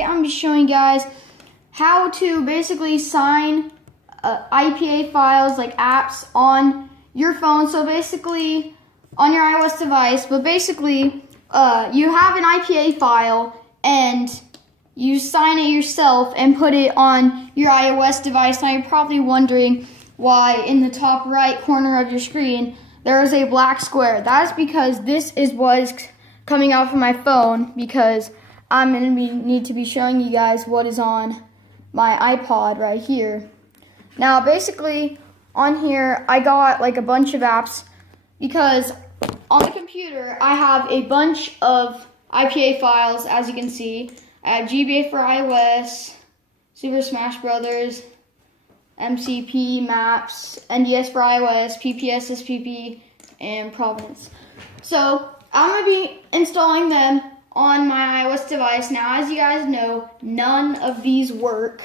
today I'm just showing you guys how to basically sign IPA files like apps on your phone. So basically on your iOS device, but basically you have an IPA file and you sign it yourself and put it on your iOS device. Now you're probably wondering why in the top right corner of your screen there is a black square. That is because this is what is coming out from my phone, because I'm going to need to be showing you guys what is on my iPod right here. Now basically on here I got like a bunch of apps, because on the computer I have a bunch of IPA files. As you can see, I have GBA for iOS, Super Smash Brothers, MCP, Maps, NDS for iOS, PPS, SPP, and Providence. So I'm going to be installing them on my iOS device. Now, as you guys know, none of these work.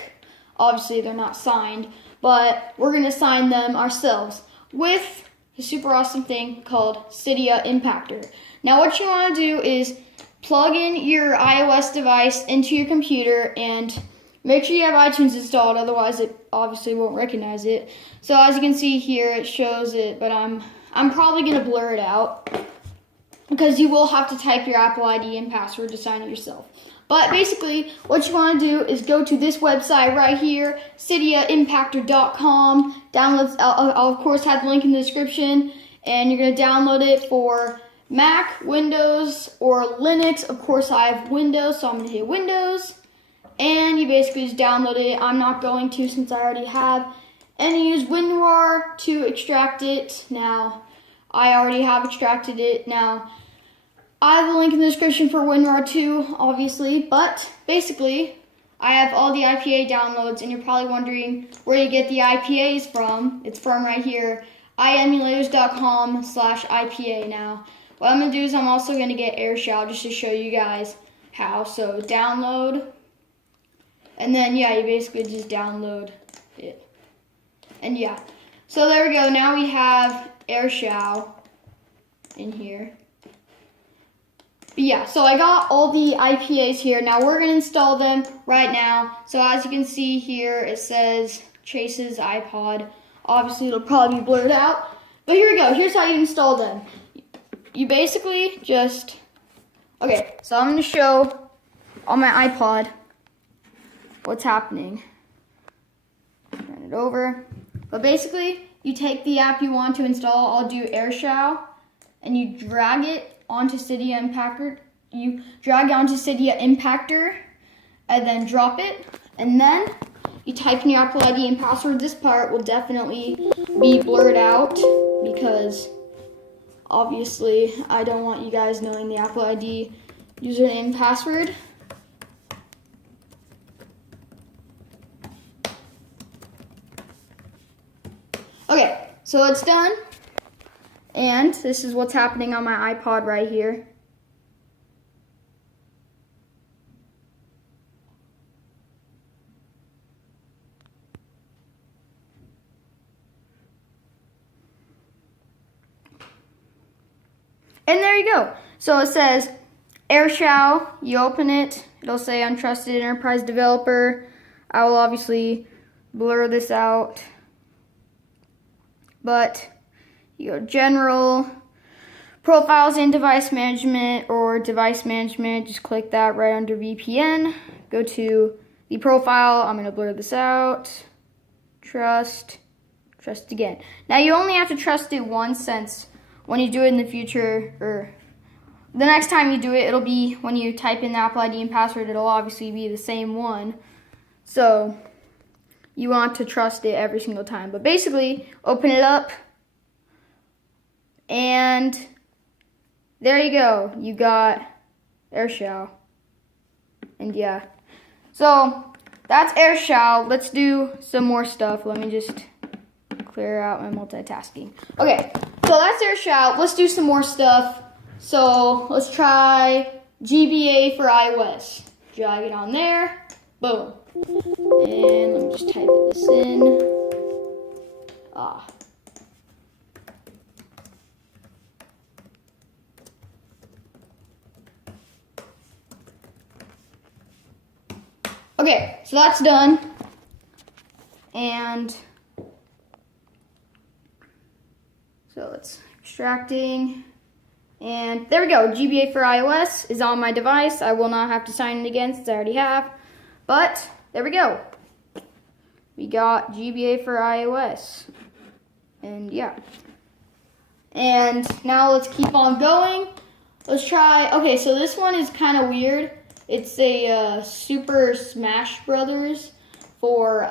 Obviously, they're not signed, but we're going to sign them ourselves with a super awesome thing called Cydia Impactor. Now, what you want to do is plug in your iOS device into your computer and make sure you have iTunes installed, otherwise it obviously won't recognize it. So as you can see here, it shows it, but I'm probably going to blur it out, because you will have to type your Apple ID and password to sign it yourself. But basically, what you want to do is go to this website right here, cydiaimpactor.com. Downloads, I'll of course have the link in the description, and you're going to download it for Mac, Windows, or Linux. Of course, I have Windows, so I'm going to hit Windows, and you basically just download it. I'm not going to, since I already have, and you use WinRAR to extract it. Now, I already have extracted it. Now, I have a link in the description for WinRAR too, obviously, but basically, I have all the IPA downloads, and you're probably wondering where you get the IPAs from. It's from right here, iemulators.com/IPA. Now, what I'm going to do is I'm also going to get airshow just to show you guys how. So, download, and then, yeah, you basically just download it. And, yeah. So, there we go. Now we have airshow in here. But yeah, so I got all the IPAs here. Now we're going to install them right now. So as you can see here, it says Chase's iPod. Obviously, it'll probably be blurred out. But here we go. Here's how you install them. You basically just... Okay, so I'm going to show on my iPod what's happening. Turn it over. But basically, you take the app you want to install. I'll do airshow. And you drag it onto Cydia Impactor. You drag it onto Cydia Impactor and then drop it. And then you type in your Apple ID and password. This part will definitely be blurred out, because obviously I don't want you guys knowing the Apple ID username and password. Okay, so it's done. And this is what's happening on my iPod right here. And there you go. So it says airshow. You open it. It'll say untrusted enterprise developer. I will obviously blur this out. But you go general, profiles and device management, or device management, just click that right under VPN. Go to the profile. I'm going to blur this out. Trust again. Now you only have to trust it once, since when you do it in the future, or the next time you do it, it'll be when you type in the Apple ID and password, it'll obviously be the same one. So you want to trust it every single time. But basically, open it up. And there you go. You got airshow. And yeah. So that's airshow. Let's do some more stuff. Let me just clear out my multitasking. Okay, so that's airshow. Let's do some more stuff. So let's try GBA for iOS. Drag it on there. Boom. And let me just type this in. Okay, so that's done. And so it's extracting. And there we go. GBA for iOS is on my device. I will not have to sign in again since I already have. But there we go. We got GBA for iOS. And yeah. And now let's keep on going. Let's try. Okay, so this one is kind of weird. It's a Super Smash Brothers for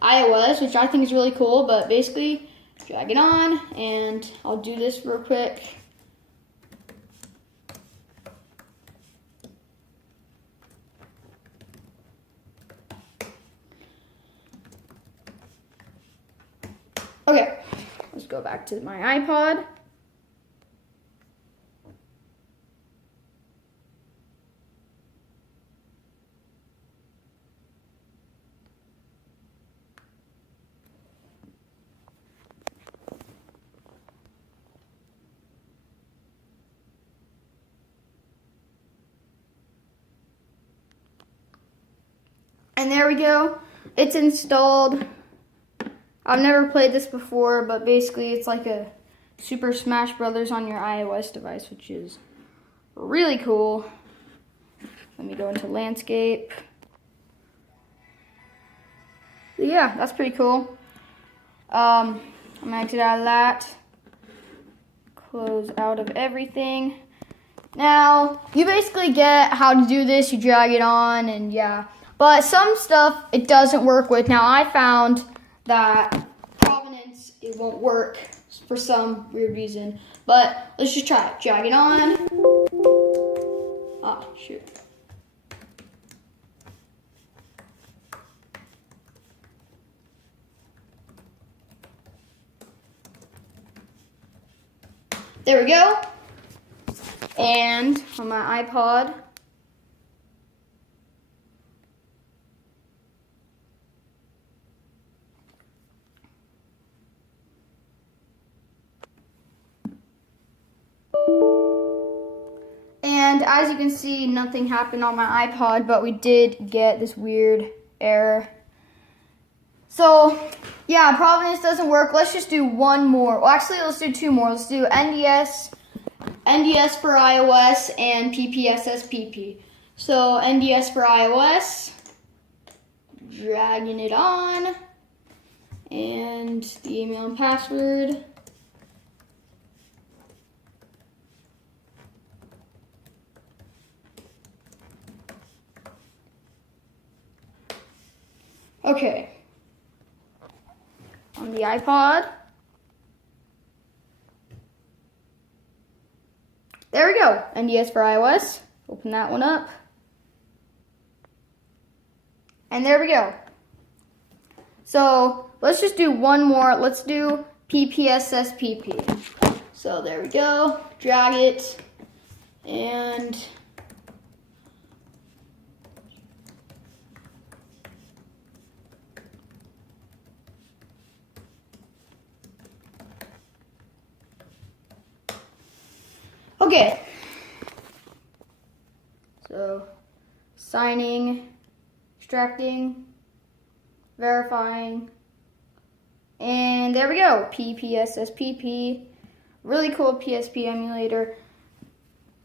iOS, which I think is really cool. But basically, drag it on, and I'll do this real quick. Okay, let's go back to my iPod. And there we go. It's installed. I've never played this before, but basically it's like a Super Smash Brothers on your iOS device, which is really cool. Let me go into landscape. But yeah, that's pretty cool. I'm gonna exit out of that. Close out of everything. Now, you basically get how to do this. You drag it on, and yeah. But some stuff it doesn't work with. Now, I found that Provenance, it won't work for some weird reason. But let's just try it. Drag it on. Ah, shoot. There we go. And on my iPod, and as you can see, nothing happened on my iPod, but we did get this weird error. So, yeah, Provenance doesn't work. Let's just do one more. Well, actually, let's do two more. Let's do NDS for iOS and PPSSPP. So, NDS for iOS, dragging it on, and the email and password. Okay. On the iPod. There we go. NDS for iOS. Open that one up. And there we go. So let's just do one more. Let's do PPSSPP. So there we go. Drag it. And okay, so signing, extracting, verifying, and there we go, PPSSPP, really cool PSP emulator.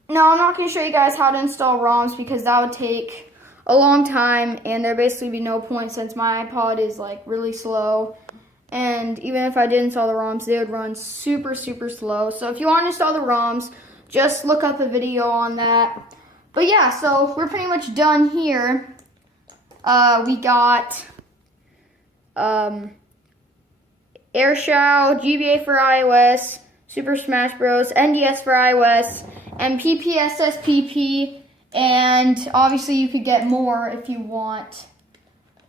Now I'm not going to show you guys how to install ROMs because that would take a long time and there'd basically be no point since my iPod is like really slow. And even if I did install the ROMs, they would run super, super slow. So if you want to install the ROMs, just look up a video on that. But yeah, so we're pretty much done here. We got airshow, GBA for iOS, Super Smash Bros, NDS for iOS, and PPSSPP. And obviously you could get more if you want,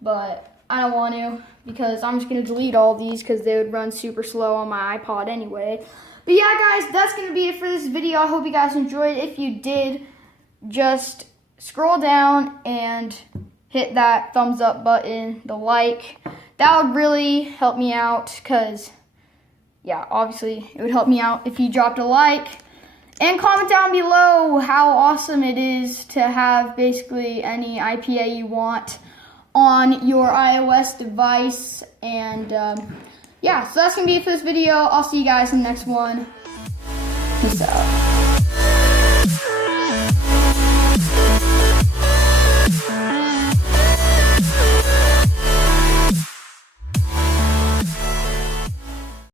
but I don't want to because I'm just going to delete all these because they would run super slow on my iPod anyway. But yeah, guys, that's going to be it for this video. I hope you guys enjoyed it. If you did, just scroll down and hit that thumbs up button, the like. That would really help me out because, yeah, obviously it would help me out if you dropped a like. And comment down below how awesome it is to have basically any IPA you want on your iOS device. And yeah, so that's going to be it for this video. I'll see you guys in the next one. Peace out.